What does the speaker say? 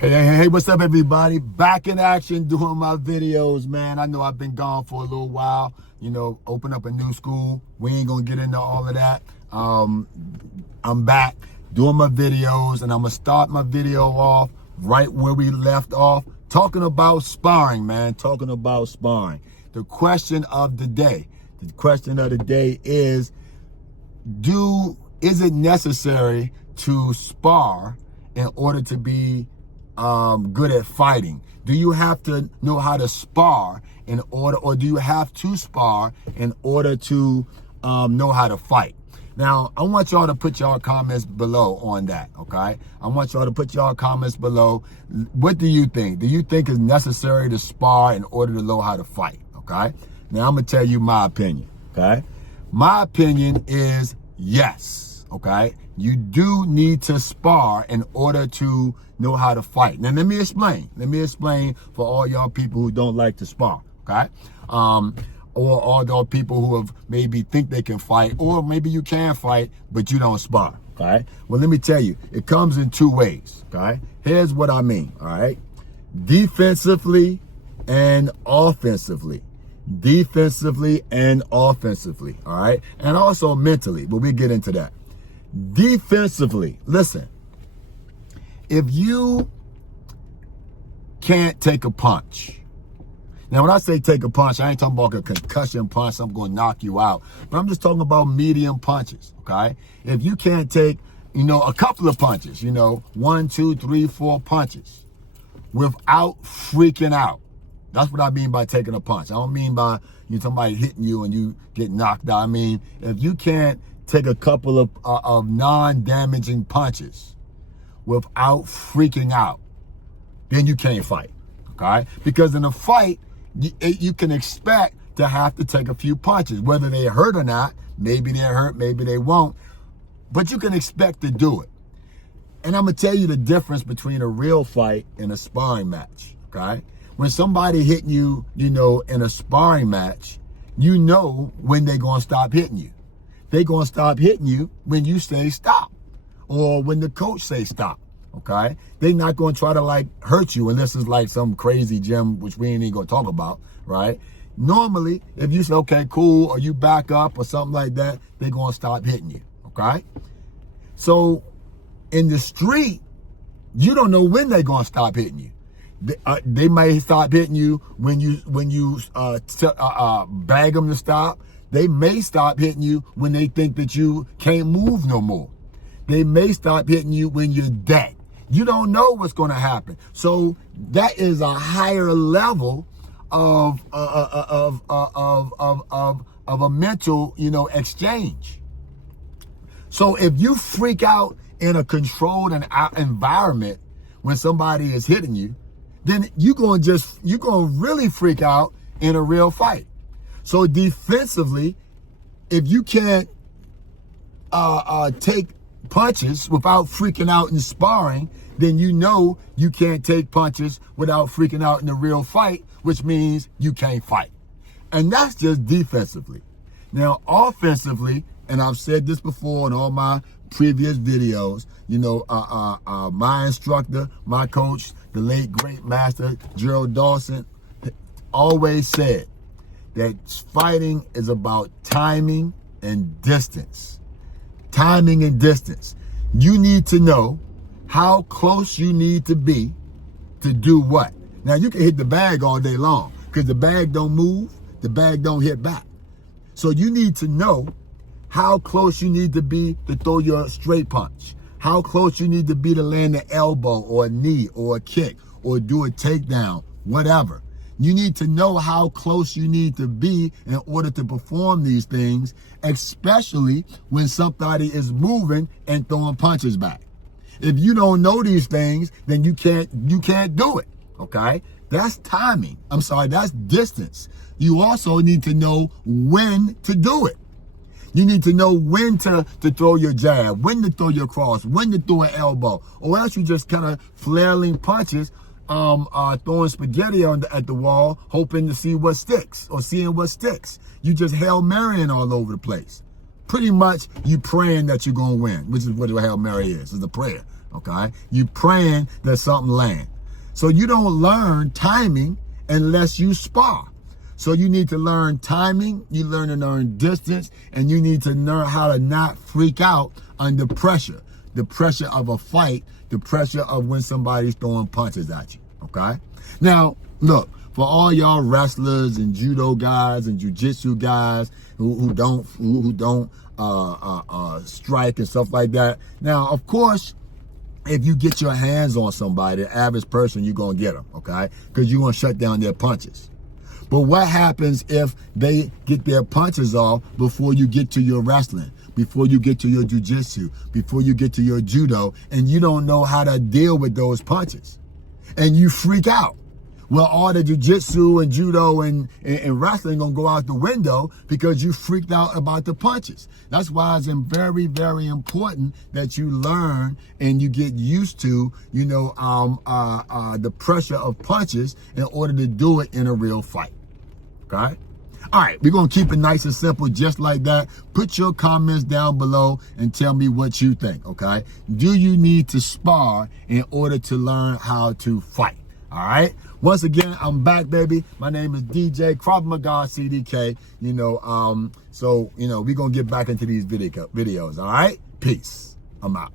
Hey, what's up, everybody? Back in action doing my videos, man. I know I've been gone for a little while, open up a new school. We ain't gonna get into all of that. I'm back doing my videos, and I'm gonna start my video off right where we left off, talking about sparring, man, talking about sparring. The question of the day is, is it necessary to spar in order to be good at fighting? Do you have to know how to spar in order, or do you have to spar in order to know how to fight? Now, I want y'all to put y'all comments below on that, okay? I want y'all to put y'all comments below. What do you think? Do you think it's necessary to spar in order to know how to fight, okay? Now, I'm gonna tell you my opinion, okay? My opinion is yes, okay? You do need to spar in order to know how to fight. Now, let me explain. Let me explain for all y'all people who don't like to spar, okay? Or all those people who have maybe think they can fight, or maybe you can fight, but you don't spar, okay? Well, let me tell you, it comes in two ways, okay? Here's what I mean, all right? Defensively and offensively. Defensively and offensively, all right? And also mentally, but we'll get into that. Defensively, listen, if you can't take a punch, now when I say take a punch, I ain't talking about a concussion punch, I'm going to knock you out, but I'm just talking about medium punches, okay? If you can't take, a couple of punches, 1, 2, 3, 4 punches without freaking out. That's what I mean by taking a punch. I don't mean by somebody hitting you and you get knocked out. I mean, if you can't take a couple of non-damaging punches without freaking out, then you can't fight, okay? Because in a fight, you can expect to have to take a few punches, whether they hurt or not. Maybe they're hurt, maybe they won't, but you can expect to do it. And I'm gonna tell you the difference between a real fight and a sparring match, okay? When somebody hitting you, in a sparring match, you know when they're gonna stop hitting you. They're gonna stop hitting you when you say stop, or when the coach say stop, okay? They're not gonna try to hurt you unless it's like some crazy gym, which we ain't even gonna talk about, right? Normally, if you say, okay, cool, or you back up or something like that, they're gonna stop hitting you, okay? So in the street, you don't know when they're gonna stop hitting you. They might stop hitting you when you bag them to stop. They may stop hitting you when they think that you can't move no more. They may stop hitting you when you're dead. You don't know what's going to happen. So that is a higher level of a mental, exchange. So if you freak out in a controlled environment when somebody is hitting you, then you're going to really freak out in a real fight. So defensively, if you can't take punches without freaking out in sparring, then you can't take punches without freaking out in a real fight, which means you can't fight. And that's just defensively. Now, offensively, and I've said this before in all my previous videos, my instructor, my coach, the late great master Gerald Dawson, always said that fighting is about timing and distance. Timing and distance. You need to know how close you need to be to do what. Now, you can hit the bag all day long because the bag don't move, the bag don't hit back. So you need to know how close you need to be to throw your straight punch, how close you need to be to land an elbow or a knee or a kick or do a takedown, whatever. You need to know how close you need to be in order to perform these things, especially when somebody is moving and throwing punches back. If you don't know these things, then you can't do it, okay? That's timing. That's distance. You also need to know when to do it. You need to know when to throw your jab, when to throw your cross, when to throw an elbow, or else you just kind of flailing punches, throwing spaghetti at the wall, hoping to see what sticks or seeing what sticks. You just Hail Marying all over the place. Pretty much you praying that you're going to win, which is what a Hail Mary is. It's a prayer, okay? You praying that something land. So you don't learn timing unless you spar. So you need to learn timing, you learn to learn distance, and you need to learn how to not freak out under pressure. The pressure of a fight, the pressure of when somebody's throwing punches at you, okay? Now, look, for all y'all wrestlers and judo guys and jiu-jitsu guys who don't strike and stuff like that. Now, of course, if you get your hands on somebody, the average person, you're going to get them, okay? Because you're going to shut down their punches. But what happens if they get their punches off before you get to your wrestling, before you get to your jiu-jitsu, before you get to your judo, and you don't know how to deal with those punches, and you freak out? Well, all the jiu-jitsu and judo and wrestling gonna go out the window because you freaked out about the punches. That's why it's very, very important that you learn and you get used to, the pressure of punches in order to do it in a real fight, okay? All right, we're gonna keep it nice and simple just like that. Put your comments down below and tell me what you think, okay? Do you need to spar in order to learn how to fight? All right. Once again, I'm back, baby. My name is DJ Krav Maga CDK. So we're gonna get back into these videos. All right. Peace. I'm out.